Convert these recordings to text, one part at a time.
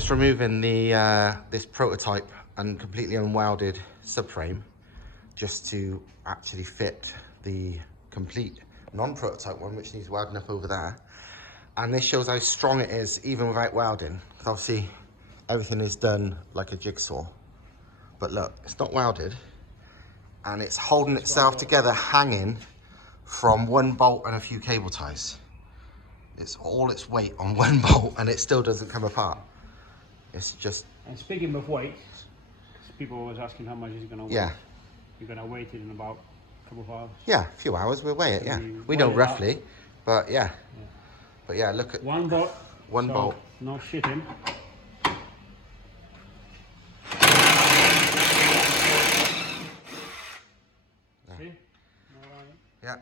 just removing the this prototype and completely unwelded subframe just to actually fit the complete non-prototype one, which needs welding up over there. And this shows how strong it is even without welding. Obviously everything is done like a jigsaw, but look, it's not welded and it's holding itself together, hanging from one bolt and a few cable ties. It's all its weight on one bolt and it still doesn't come apart. It's just... And speaking of weight, people always asking how much is it going to weigh. Yeah. You're going to weigh it in about a couple of hours? Yeah, a few hours, we'll weigh it, yeah. We know roughly, but yeah. But yeah, look at... One bolt. One bolt. No shitting. See? Yeah.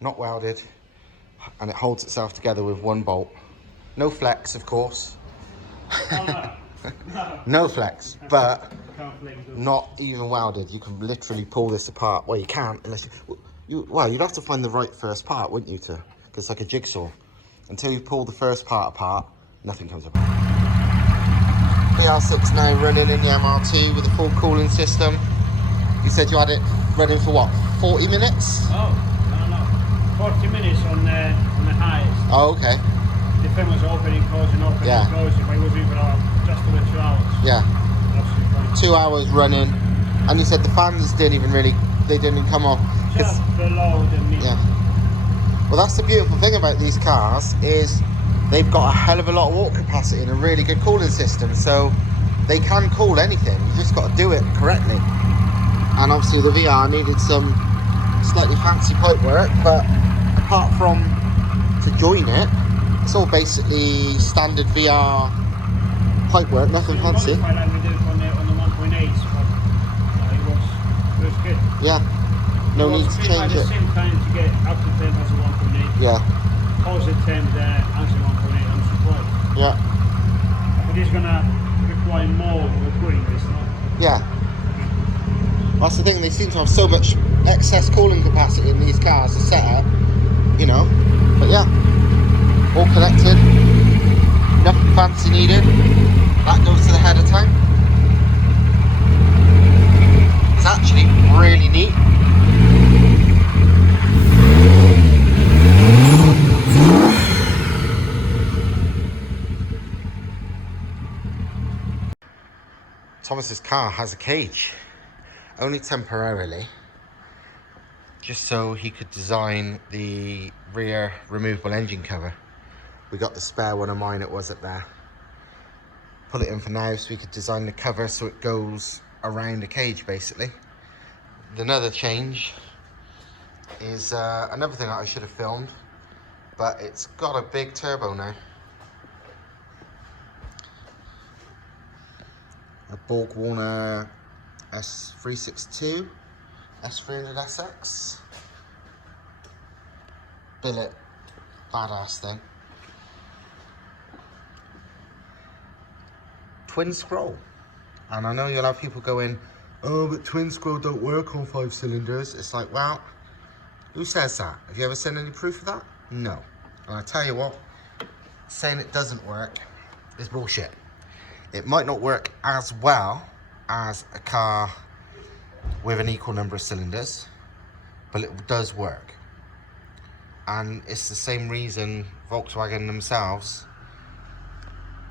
Not welded, and it holds itself together with one bolt. No flex, of course. Oh, no. No flex, but not even welded. You can literally pull this apart. Well, you can't unless well, you'd have to find the right first part, wouldn't you? Because it's like a jigsaw. Until you pull the first part apart, nothing comes apart. VR6 now running in the MR2 with a full cooling system. You said you had it running for what, 40 minutes? Oh, no. 40 minutes on the highest. Oh, okay. The thing was opening, closing, closing, but it was even just over 2 hours. Yeah. Absolutely fine. 2 hours running, and you said the fans didn't even really, they didn't come on. Just below the mid. Yeah. Well, that's the beautiful thing about these cars is they've got a hell of a lot of water capacity and a really good cooling system, so they can cool anything. You just got to do it correctly. And obviously the VR needed some slightly fancy pipe work, but apart from to join it, it's all basically standard VR pipe work, nothing fancy. Like we did on the 1.8, but it was good. Yeah, no need to change at the it. same time to get up to 10 as a 1.8. Yeah. Pause at 10 there, answer 1.8, I'm surprised. Yeah. But it's gonna require more cooling this, no? Yeah. That's the thing, they seem to have so much excess cooling capacity in these cars to set up, you know. But yeah, all connected, nothing fancy needed. That goes to the header tank. It's actually really neat. Thomas's car has a cage, only temporarily, just so he could design the rear removable engine cover. We got the spare one of mine, it was up there. Put it in for now so we could design the cover so it goes around the cage basically. Another change is another thing that I should have filmed, but it's got a big turbo now. A Borg Warner S362 S300SX. Billet, badass thing. Twin scroll. And I know you'll have people going, oh, but twin scroll don't work on 5 cylinders. It's like, well, who says that? Have you ever seen any proof of that? No. And I tell you what, saying it doesn't work is bullshit. It might not work as well as a car with an equal number of cylinders, but it does work. And it's the same reason Volkswagen themselves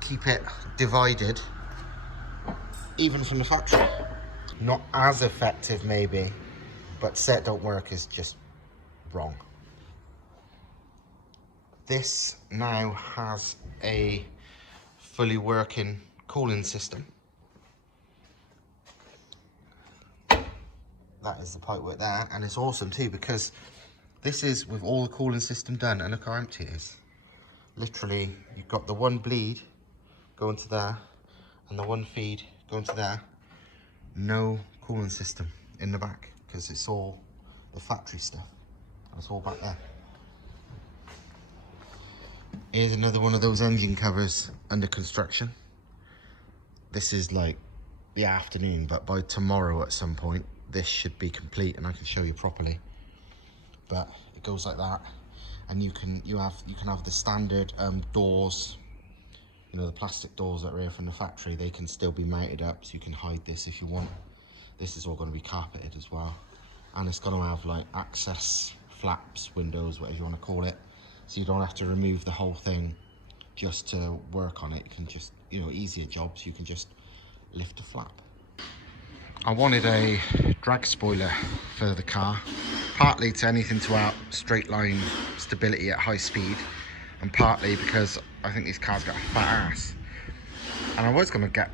keep it divided, even from the factory. Not as effective maybe, but say it don't work is just wrong. This now has a fully working cooling system. That is the pipework there, and it's awesome too because this is with all the cooling system done, and look how empty it is. Literally, you've got the one bleed going to there and the one feed going to there. No cooling system in the back because it's all the factory stuff. It's all back there. Here's another one of those engine covers under construction. This is like the afternoon, but by tomorrow at some point this should be complete and I can show you properly. But it goes like that, and you can have the standard doors, you know, the plastic doors that are here from the factory. They can still be mounted up, so you can hide this if you want. This is all going to be carpeted as well, and it's going to have like access flaps, windows, whatever you want to call it, so you don't have to remove the whole thing just to work on it. You can just, you know, easier jobs, you can just lift a flap. I wanted a drag spoiler for the car, partly to anything to help straight line stability at high speed, and partly because I think these cars got a fat ass. And I was going to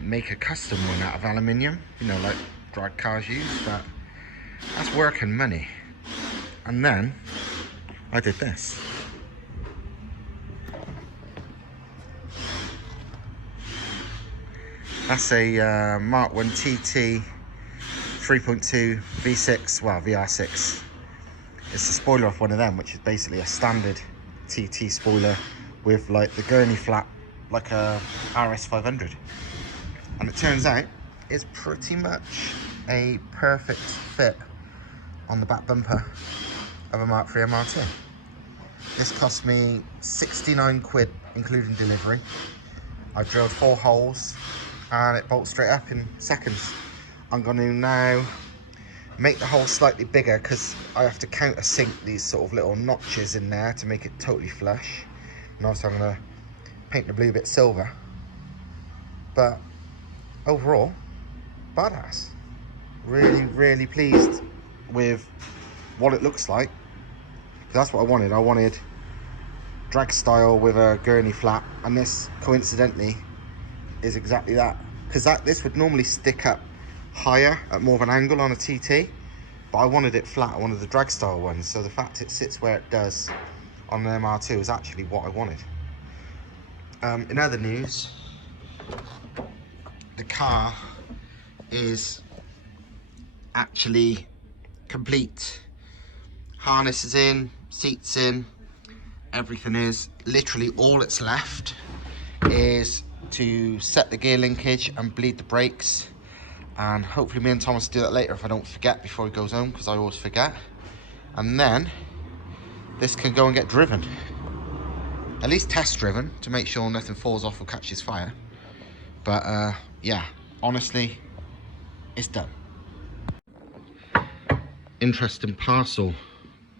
make a custom one out of aluminium, you know, like drag cars use, but that's work and money. And then I did this. That's a Mark 1 TT 3.2 V6, well, VR6. It's a spoiler off one of them, which is basically a standard TT spoiler with like the gurney flap, like a RS500. And it turns out it's pretty much a perfect fit on the back bumper of a Mk3 MR2. This cost me 69 quid, including delivery. I drilled 4 holes and it bolts straight up in seconds. I'm going to now make the hole slightly bigger because I have to countersink these sort of little notches in there to make it totally flush. And also I'm going to paint the blue bit silver. But overall, badass. Really, really pleased with what it looks like. That's what I wanted. I wanted drag style with a gurney flap, and this coincidentally is exactly that. Because this would normally stick up higher at more of an angle on a TT, but I wanted it flat. I wanted the drag style ones, so the fact it sits where it does on an MR2 is actually what I wanted. In other news, the car is actually complete. Harness is in, seats in, everything is. Literally all that's left is to set the gear linkage and bleed the brakes, and hopefully me and Thomas do that later if I don't forget before he goes home, because I always forget. And then this can go and get driven, at least test driven, to make sure nothing falls off or catches fire. But yeah, honestly, it's done. Interesting parcel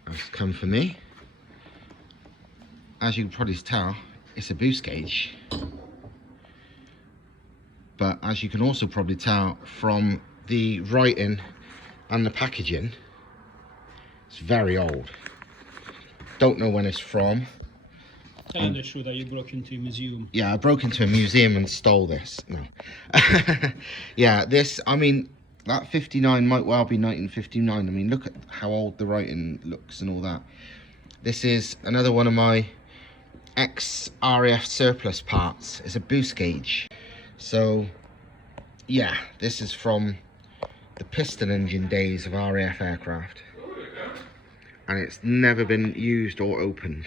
has come for me. As you can probably tell, it's a boost gauge. But as you can also probably tell from the writing and the packaging, it's very old. Don't know when it's from. Tell the truth that you broke into a museum. Yeah, I broke into a museum and stole this. No. Yeah, this, I mean, that 59 might well be 1959. I mean, look at how old the writing looks and all that. This is another one of my ex-RAF surplus parts. It's a boost gauge. So, yeah, this is from the piston engine days of RAF aircraft. And it's never been used or opened.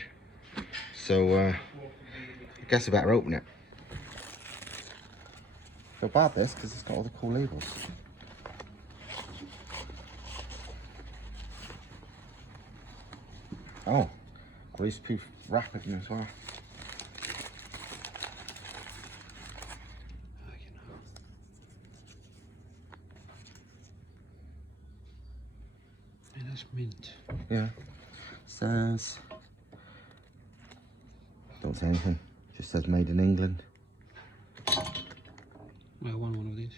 So, I guess I better open it. I feel bad this, because it's got all the cool labels. Oh, greaseproof wrapping as well. And that's mint. Yeah. Says, don't say anything, just says made in England. I want one of these.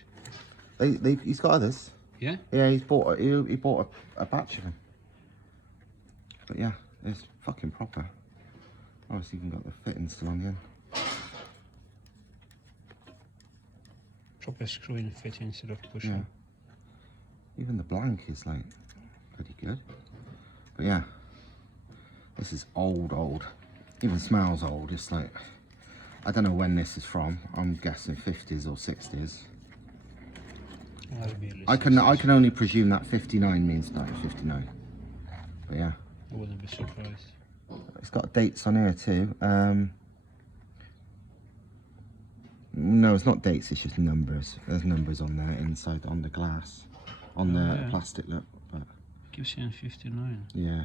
He's got others. Yeah? Yeah, he bought a batch of them. But yeah, it's fucking proper. Oh, it's even got the fittings still on the end. Proper screw in fit instead of pushing. Yeah. Even the blank is like pretty good. But yeah, this is old. Even smells old. It's like, I don't know when this is from. I'm guessing 50s or 60s. I can only presume that 59 means 1959. But yeah. I wouldn't be surprised. It's got dates on here too. No, it's not dates, it's just numbers. There's numbers on there inside on the glass, on the plastic look. But Keep saying 59. yeah.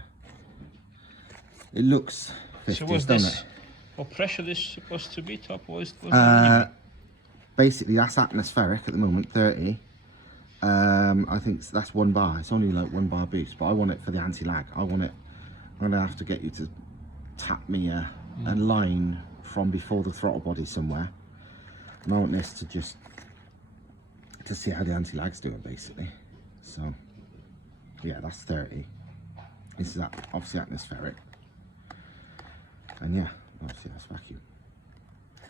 It looks 50s, So what's doesn't this? it? What pressure this supposed to be? Top? What's the Basically, that's atmospheric at the moment, 30. I think that's 1 bar. It's only like 1 bar boost, but I want it for the anti-lag. I want it. I'm gonna have to get you to tap me a line from before the throttle body somewhere, and I want this to just to see how the anti-lag's doing, basically. So yeah, that's 30. This is obviously atmospheric, and yeah, obviously that's vacuum.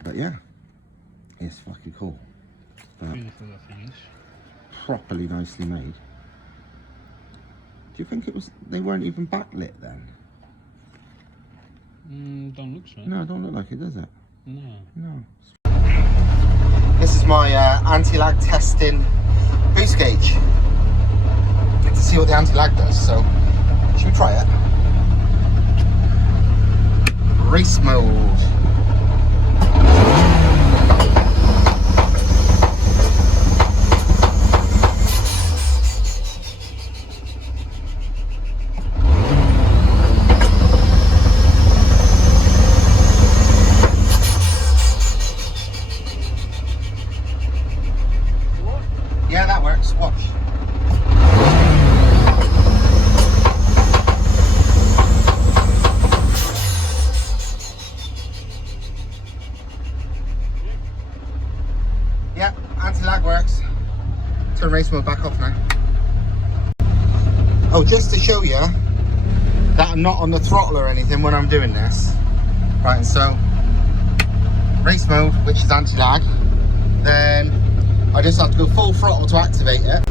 But yeah, it's fucking cool. beautiful that thing is. Properly nicely made. Do you think it was? They weren't even backlit then? Don't look so. No, don't look like it, does it? No. No. This is my anti-lag testing boost gauge. To see what the anti-lag does. So, should we try it? Race mode. Yeah, that works. Watch. Yeah, anti-lag works. Turn race mode back off now. Oh, just to show you that I'm not on the throttle or anything when I'm doing this. Right, and so race mode, which is anti-lag, then I just have to go full throttle to activate it.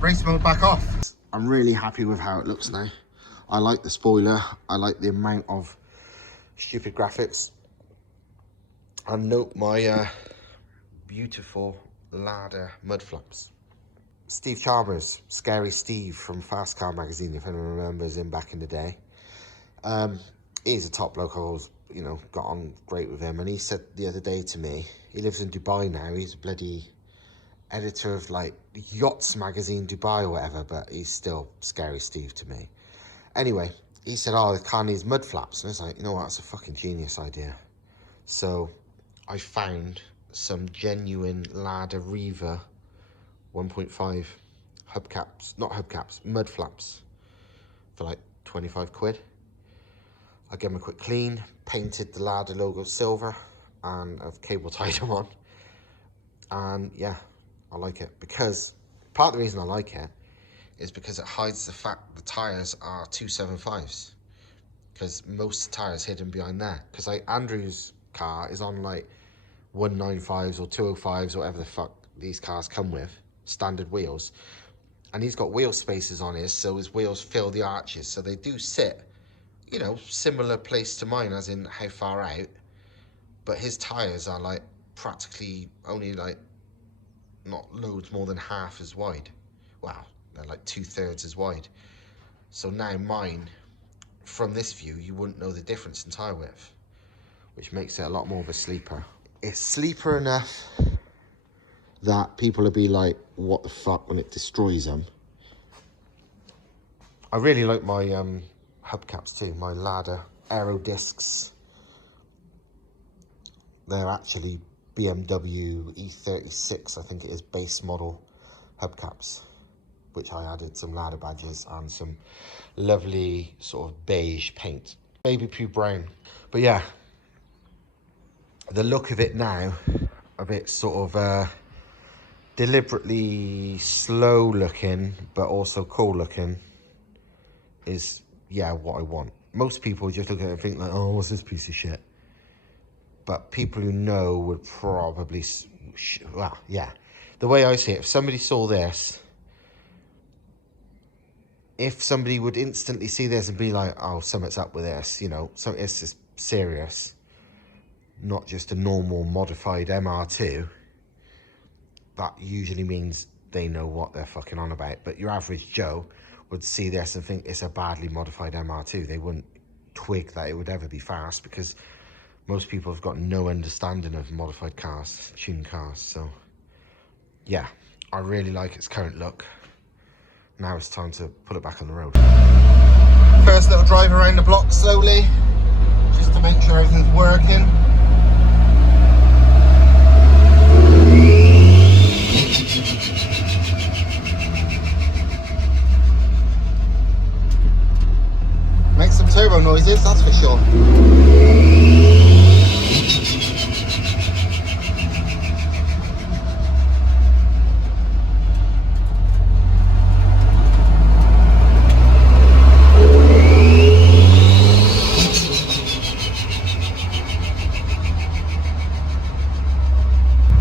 Race mode back off. I'm really happy with how it looks now. I like the spoiler. I like the amount of stupid graphics. And note my beautiful ladder mud flaps. Steve Chalmers, Scary Steve from Fast Car magazine, if anyone remembers him back in the day. He's a top bloke. I always, got on great with him. And he said the other day to me, he lives in Dubai now. He's a bloody editor of like Yachts magazine Dubai or whatever, but he's still Scary Steve to me. Anyway, he said, oh, the car needs mud flaps. And I was like, you know what, that's a fucking genius idea. So I found some genuine Lada Riva 1.5 hubcaps, not hubcaps, mud flaps for like 25 quid. I gave them a quick clean, painted the Lada logo silver, and I've cable tied them on. And yeah, I like it because part of the reason I like it is because it hides the fact the tyres are 275s, because most tyres hidden behind there. Because like Andrew's car is on like 195s or 205s or whatever the fuck these cars come with, standard wheels, and he's got wheel spacers on his, so his wheels fill the arches, so they do sit, similar place to mine as in how far out, but his tyres are like practically only like not loads more than half as wide. Wow, they're like 2/3 as wide. So now mine, from this view, you wouldn't know the difference in tyre width, which makes it a lot more of a sleeper. It's sleeper enough that people will be like, what the fuck, when it destroys them. I really like my hubcaps too, my Lada Aero discs. They're actually BMW E36, I think it is, base model hubcaps, which I added some Lada badges and some lovely sort of beige paint. Baby pea brown. But yeah, the look of it now, of it sort of deliberately slow looking, but also cool looking, is, yeah, what I want. Most people just look at it and think like, oh, what's this piece of shit? But people who know would probably, well, yeah. The way I see it, if somebody saw this, if somebody would instantly see this and be like, oh, something's up with this, so it's just serious, not just a normal modified MR2, that usually means they know what they're fucking on about. But your average Joe would see this and think it's a badly modified MR2. They wouldn't twig that it would ever be fast, because most people have got no understanding of modified cars, tuned cars. So yeah, I really like its current look. Now it's time to put it back on the road. First little drive around the block slowly, just to make sure everything's working. Make some turbo noises, that's for sure.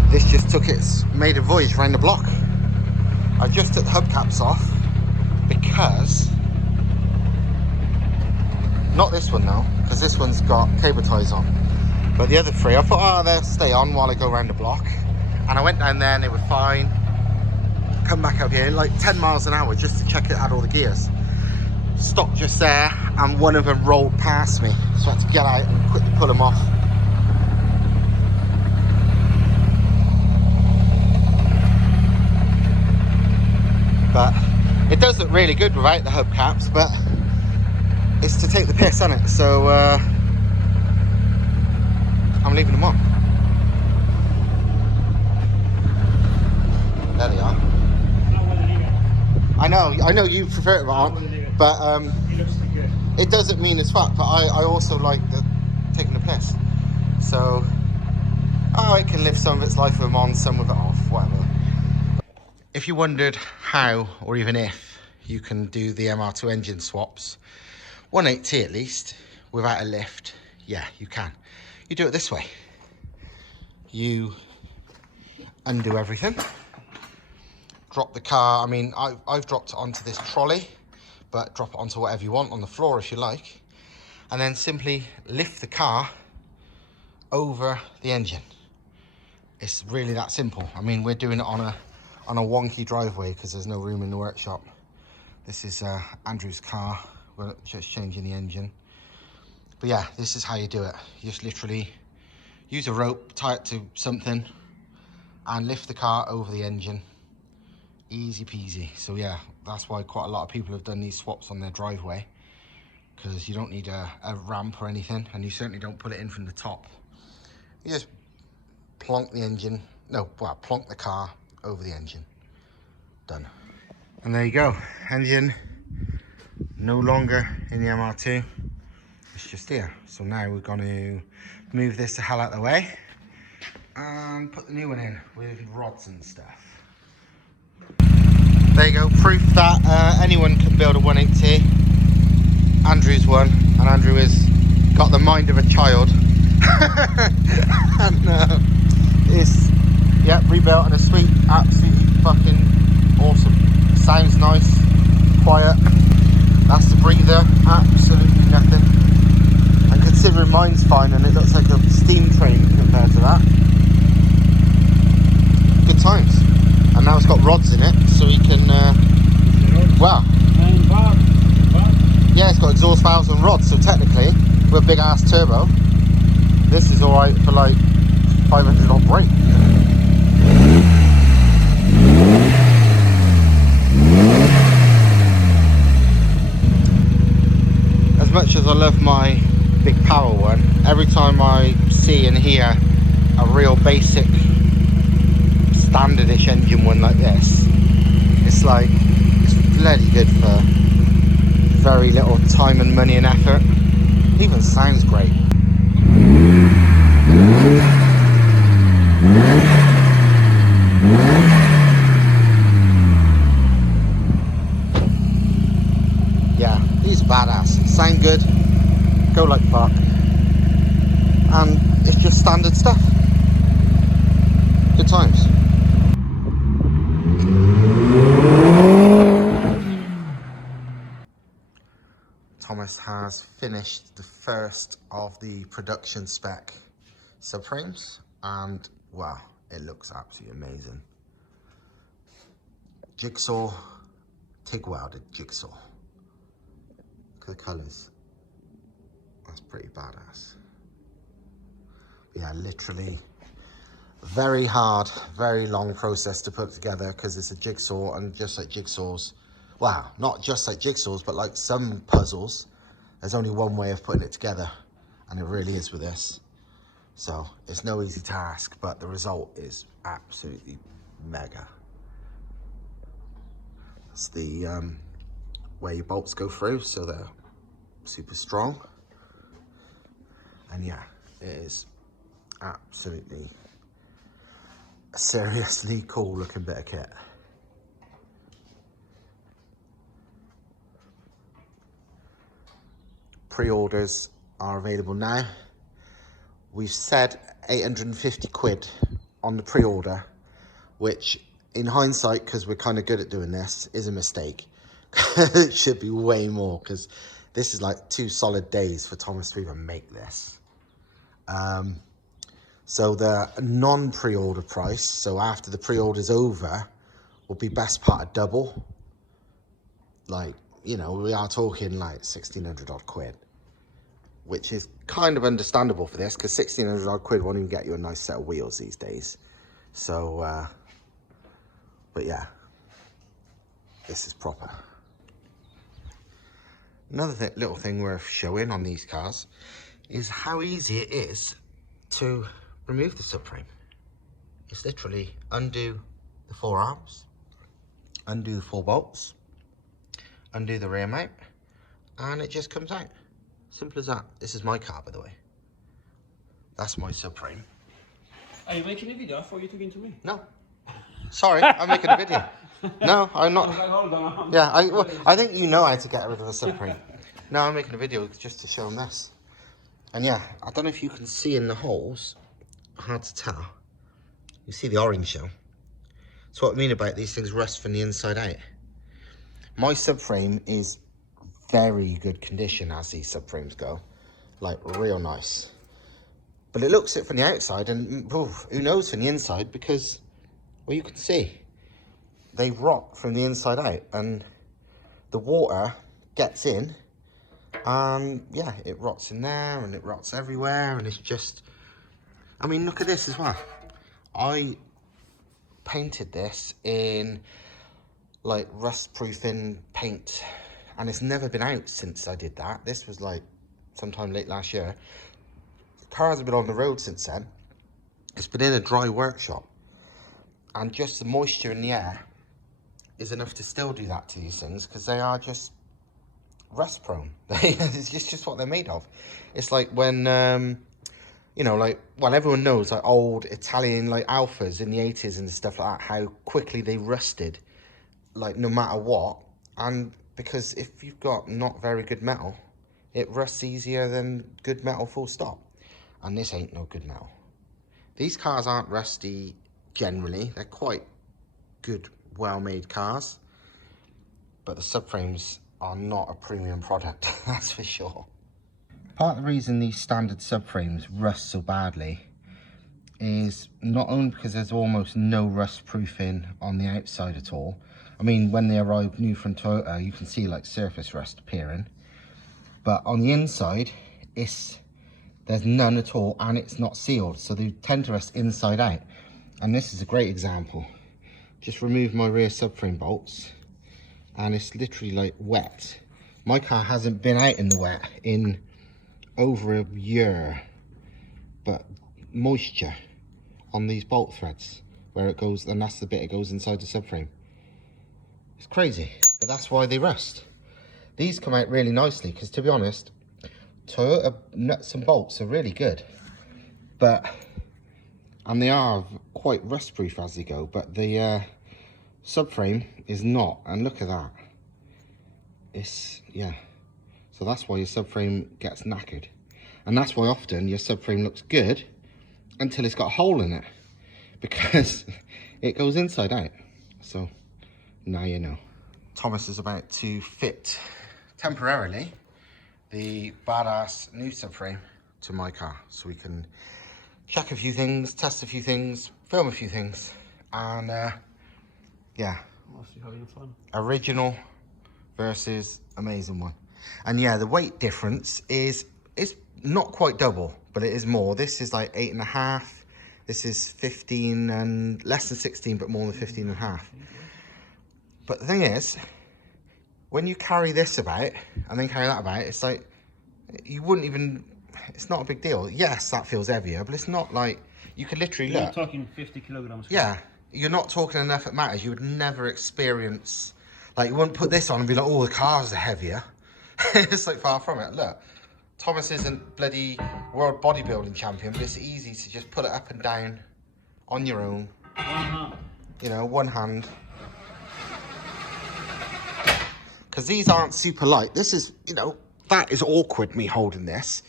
This just took its maiden voyage around the block. I just took the hubcaps off because, not this one though, because this one's got cable ties on. But the other three, I thought, oh, they'll stay on while I go around the block. And I went down there and they were fine. Come back up here, like 10 miles an hour, just to check it had all the gears. Stopped just there, and one of them rolled past me. So I had to get out and quickly pull them off. But it does look really good without the hubcaps, but it's to take the piss, isn't it? So I'm leaving them on. There they are. I know you prefer it on, but it doesn't mean as fuck. But I also like taking the piss. So it can live some of its life with them on, some of it off, whatever. If you wondered how, or even if, you can do the MR2 engine swaps, 180 at least, without a lift, yeah, you can. You do it this way. You undo everything, drop the car. I mean, I've dropped it onto this trolley, but drop it onto whatever you want on the floor if you like, and then simply lift the car over the engine. It's really that simple. I mean, we're doing it on a wonky driveway because there's no room in the workshop. This is Andrew's car. We're just changing the engine. But yeah, this is how you do it. You just literally use a rope, tie it to something, and lift the car over the engine. Easy peasy. So yeah, that's why quite a lot of people have done these swaps on their driveway, because you don't need a ramp or anything, and you certainly don't put it in from the top. You just plonk the car over the engine. Done. And there you go. Engine no longer in the MR2. It's just here. So now we're going to move this the hell out of the way and put the new one in with rods and stuff. There you go. Proof that anyone can build a 180. Andrew's one, and Andrew has got the mind of a child. And it's rebuilt in a suite. Absolutely fucking awesome. Sounds nice, quiet. That's the breather, absolutely nothing. And considering mine's fine and it looks like a steam train compared to that, good times. And now it's got rods in it, so we can yeah, it's got exhaust valves and rods, so technically with a big ass turbo, this is alright for like 500 odd brake. As much as I love my big power one, every time I see and hear a real basic standardish engine one like this, it's like, it's bloody good for very little time and money and effort. It even sounds great. Yeah, these are badass. Sound good, go like fuck, and it's just standard stuff. Good times. Thomas has finished the first of the production spec subframes, and wow, it looks absolutely amazing. Jigsaw, TIG welded jigsaw. Look at the colours. That's pretty badass. Yeah, literally very hard, very long process to put together because it's a jigsaw, and just like jigsaws, well, not just like jigsaws, but like some puzzles, there's only one way of putting it together, and it really is with this. So it's no easy task, but the result is absolutely mega. It's the where your bolts go through, so they're super strong. And yeah, it is absolutely a seriously cool looking bit of kit. Pre-orders are available now. We've said 850 quid on the pre-order, which in hindsight, because we're kind of good at doing this, is a mistake. It should be way more, because this is like 2 solid days for Thomas to even make this. So the non-pre-order price, so after the pre-order's over, will be best part of double. Like, you know, we are talking like 1,600 odd quid, which is kind of understandable for this, because 1,600 odd quid won't even get you a nice set of wheels these days. So, but yeah, this is proper. Another little thing worth showing on these cars is how easy it is to remove the subframe. It's literally undo the 4 arms, undo the 4 bolts, undo the rear mount, and it just comes out. Simple as that. This is my car, by the way. That's my subframe. Are you making a video? I thought you took into me. No. Sorry, I'm making a video. No, I'm not. Hold on. Yeah, I think you know how to get rid of a subframe. No, I'm making a video just to show them this. And yeah, I don't know if you can see in the holes. Hard to tell. You see the orange show. That's what I mean about these things rust from the inside out. My subframe is very good condition as these subframes go. Like, real nice. But it looks it from the outside, and oof, who knows from the inside, because, well, you can see they rot from the inside out, and the water gets in, and yeah, it rots in there, and it rots everywhere, and it's just, I mean, look at this as well. I painted this in like rust proofing paint, and it's never been out since I did that. This was like sometime late last year. The car hasn't been on the road since then. It's been in a dry workshop, and just the moisture in the air is enough to still do that to these things, because they are just rust prone. It's just what they're made of. It's like when you know, like, well, everyone knows like old Italian like Alphas in the 80s and stuff like that, how quickly they rusted, like no matter what. And because if you've got not very good metal, it rusts easier than good metal full stop. And this ain't no good metal. These cars aren't rusty generally. They're quite good, well-made cars. But the subframes are not a premium product, that's for sure. Part of the reason these standard subframes rust so badly is not only because there's almost no rust proofing on the outside at all. I mean, when they arrive new from Toyota, you can see like surface rust appearing. But on the inside, there's none at all, and it's not sealed, so they tend to rust inside out. And this is a great example. Just remove my rear subframe bolts, and it's literally like wet. My car hasn't been out in the wet in over a year, but moisture on these bolt threads where it goes, and that's the bit it goes inside the subframe. It's crazy, but that's why they rust. These come out really nicely, because to be honest, Toyota nuts and bolts are really good, and they are quite rust proof as they go, but the subframe is not. And look at that. Yeah, so that's why your subframe gets knackered, and that's why often your subframe looks good until it's got a hole in it, because it goes inside out. So now you know. Thomas is about to fit temporarily the badass new subframe to my car, so we can check a few things, test a few things, film a few things, and yeah, Mostly having fun. Original versus amazing one. And yeah, the weight difference is it's not quite double, but it is more. This is like 8.5. This is 15 and less than 16, but more than 15.5. But the thing is, when you carry this about and then carry that about, it's like, you wouldn't even, it's not a big deal. Yes, that feels heavier, but it's not like, you could literally look. You're talking 50 kilograms. Yeah, you're not talking enough it matters. You would never experience, like, you wouldn't put this on and be like, oh, the cars are heavier. It's like far from it. Look, Thomas isn't bloody world bodybuilding champion, but it's easy to just put it up and down on your own. One hand. You know, one hand. Because these aren't super light. This is, you know, that is awkward, me holding this.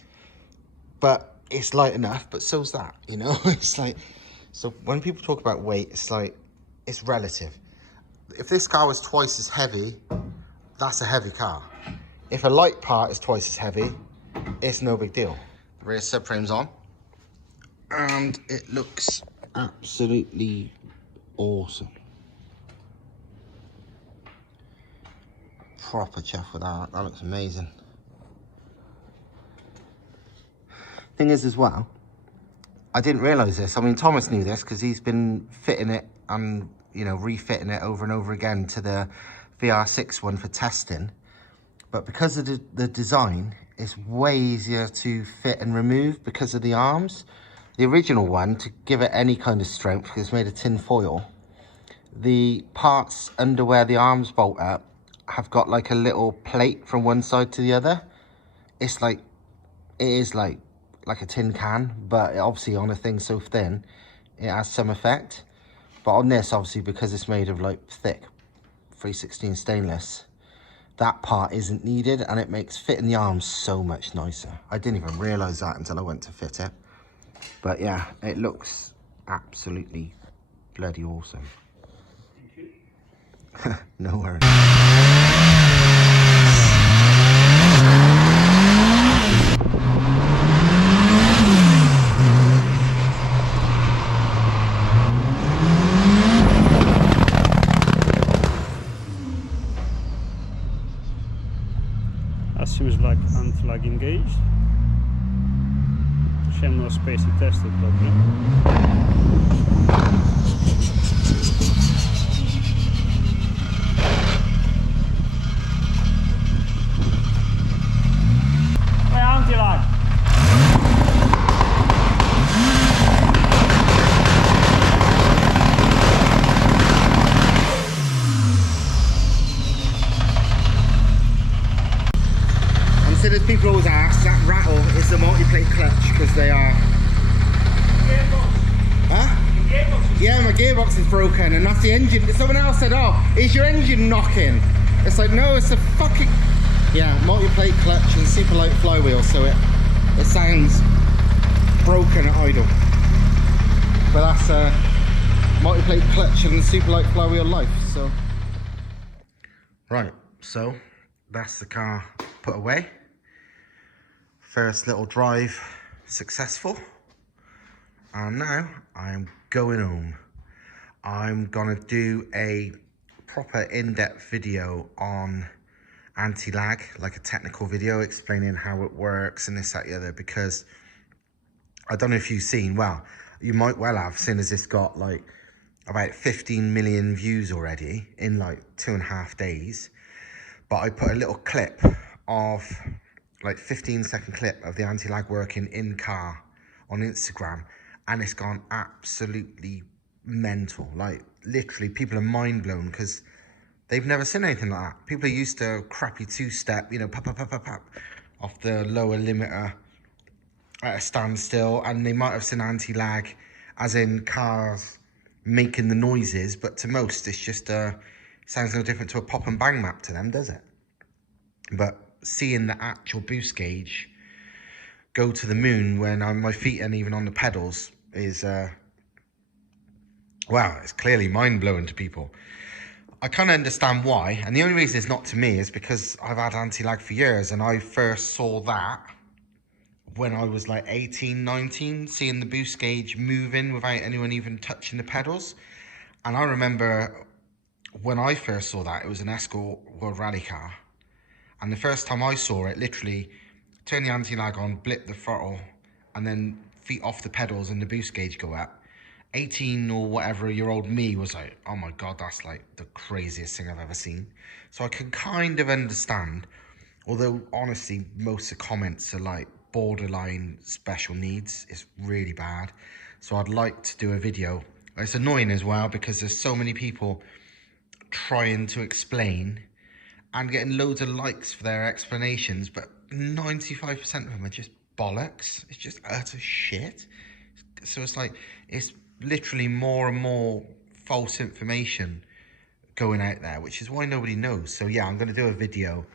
But it's light enough, but so's that, you know? It's like, so when people talk about weight, it's like, it's relative. If this car was twice as heavy, that's a heavy car. If a light part is twice as heavy, it's no big deal. The rear subframe's on. And it looks absolutely awesome. Proper chuff with that. That looks amazing. Thing is as well, I didn't realise this. I mean, Thomas knew this because he's been fitting it and, you know, refitting it over and over again to the VR6 one for testing. But because of the design, it's way easier to fit and remove because of the arms. The original one, to give it any kind of strength, because it's made of tin foil, the parts under where the arms bolt up have got like a little plate from one side to the other. It's like, it is like a tin can, but obviously on a thing so thin, it has some effect. But on this, obviously, because it's made of like thick 316 stainless, that part isn't needed, and it makes fitting the arms so much nicer. I didn't even realise that until I went to fit it. But yeah, it looks absolutely bloody awesome. Thank you. No worries. That seems like anti-lag engaged. Shame no space to test it properly. Anti-lag. So there's people always ask, that rattle is the multi-plate clutch, because they are... Gearbox. Huh? Gearbox. Yeah, my gearbox is broken, and that's the engine. Someone else said, oh, is your engine knocking? It's like, no, it's a fucking... Yeah, multi-plate clutch and super light flywheel, so it sounds broken at idle. But that's multi-plate clutch and super light flywheel life, so... Right, so that's the car put away. First little drive successful, and now I'm going home. I'm gonna do a proper in-depth video on anti-lag, like a technical video explaining how it works and this, that, the other, because I don't know if you've seen, well, you might well have, seen as this got like about 15 million views already in like 2.5 days. But I put a little clip of like 15-second clip of the anti-lag working in car on Instagram, and it's gone absolutely mental. Like literally people are mind blown because they've never seen anything like that. People are used to crappy two-step, you know, pop, pop, pop, pop, pop, off the lower limiter at a standstill, and they might have seen anti-lag as in cars making the noises, but to most it's just sounds no different to a pop and bang map to them, does it? But seeing the actual boost gauge go to the moon when my feet aren't even on the pedals is, wow, it's clearly mind-blowing to people. I kind of understand why, and the only reason it's not to me is because I've had anti-lag for years, and I first saw that when I was like 18, 19, seeing the boost gauge moving without anyone even touching the pedals. And I remember when I first saw that, it was an Escort World Rally car. And the first time I saw it, literally turn the anti-lag on, blip the throttle, and then feet off the pedals and the boost gauge go up. 18 or whatever year old me was like, oh my God, that's like the craziest thing I've ever seen. So I can kind of understand, although honestly, most of the comments are like borderline special needs. It's really bad. So I'd like to do a video. It's annoying as well because there's so many people trying to explain and getting loads of likes for their explanations, but 95% of them are just bollocks. It's just utter shit. So it's like, it's literally more and more false information going out there, which is why nobody knows. So yeah, I'm going to do a video,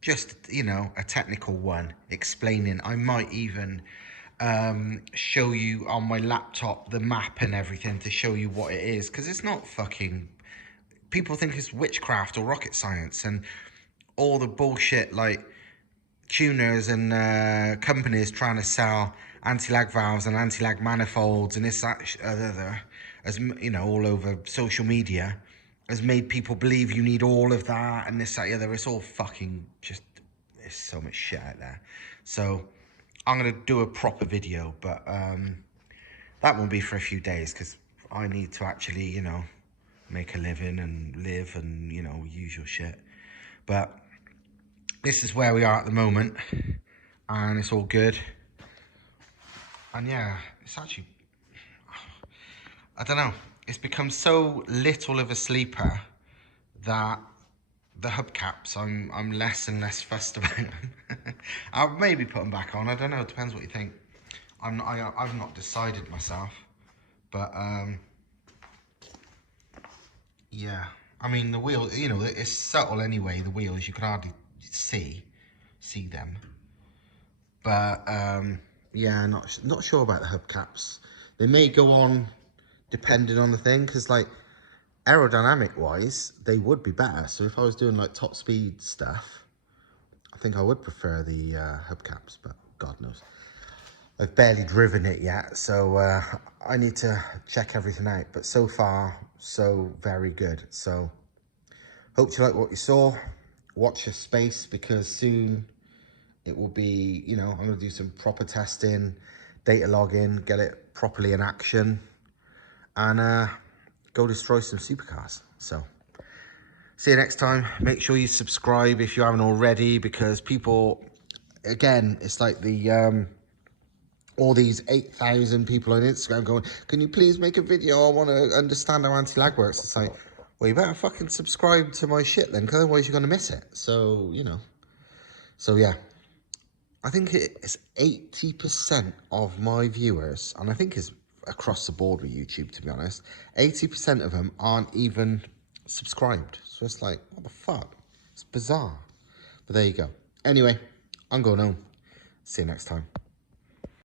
just, you know, a technical one, explaining. I might even show you on my laptop the map and everything to show you what it is, because it's not fucking, people think it's witchcraft or rocket science and all the bullshit like tuners and companies trying to sell anti-lag valves and anti-lag manifolds and this, that, as you know, all over social media, has made people believe you need all of that and this, that, the other. It's all fucking just, there's so much shit out there. So I'm gonna do a proper video, but that won't be for a few days because I need to actually, you know, make a living and live and, you know, usual shit. But this is where we are at the moment, and it's all good. And yeah, it's actually, I don't know, it's become so little of a sleeper that the hubcaps, I'm less and less fussed about them. I'll maybe put them back on, I don't know, it depends what you think. I've not decided myself, but yeah, I mean the wheel, you know, it's subtle anyway, the wheels, you can hardly see them. But yeah, not sure about the hubcaps. They may go on depending on the thing, because like aerodynamic wise, they would be better. So if I was doing like top speed stuff, I think I would prefer the hubcaps, but God knows. I've barely driven it yet, so I need to check everything out. But so far, so very good. So hope you like what you saw. Watch your space, because soon it will be, you know, I'm going to do some proper testing, data logging, get it properly in action, and go destroy some supercars. So see you next time. Make sure you subscribe if you haven't already, because people, again, it's like the all these 8,000 people on Instagram going, can you please make a video? I want to understand how anti-lag works. It's like, well, you better fucking subscribe to my shit then, because otherwise you're going to miss it. So, you know. So, yeah. I think it's 80% of my viewers, and I think it's across the board with YouTube, to be honest, 80% of them aren't even subscribed. So it's like, what the fuck? It's bizarre. But there you go. Anyway, I'm going home. See you next time.